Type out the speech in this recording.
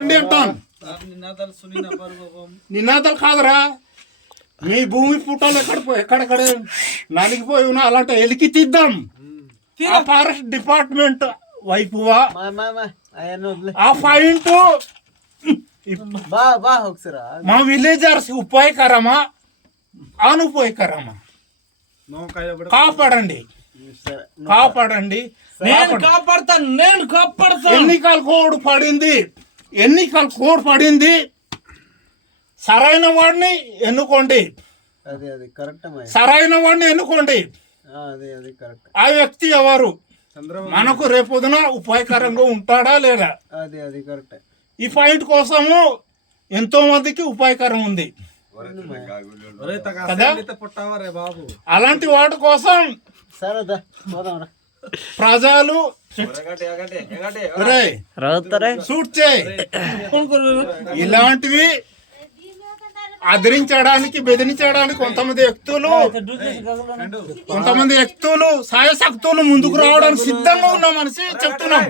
అంటాను. నినాదాలు కాదురా, మీ భూమి పుట్టాలు ఎక్కడెక్కడ నలిగిపోయి ఉన్నా అలాంటి ఎలికి తీద్దాం. ఆ ఫారెస్ట్ డిపార్ట్మెంట్ వైపువా ఆ పాయింట్ మా విలేజర్స్ ఉపయోగకరమా అనుపయోగకరమా కాపాడండి. నేను కాపాడతాను. ఎన్నికల కోడ్ పడింది. సరైన వాడిని ఎన్నుకోండి. ఆ వ్యక్తి ఎవరు, మనకు రేపొద్దున ఉపయోగకరంగా ఉంటాడా లేదా? ఈ పాయింట్ కోసము ఎంతో మందికి ఉపయోగకరం ఉంది కదా. అలాంటి వాటి కోసం ప్రజలు షూట్ చేయి. ఇలాంటివి అదిరించడానికి బెదిరించడానికి కొంతమంది వ్యక్తులు సాయశక్తులు ముందుకు రావడానికి సిద్ధంగా ఉన్నామని చెప్తున్నాం.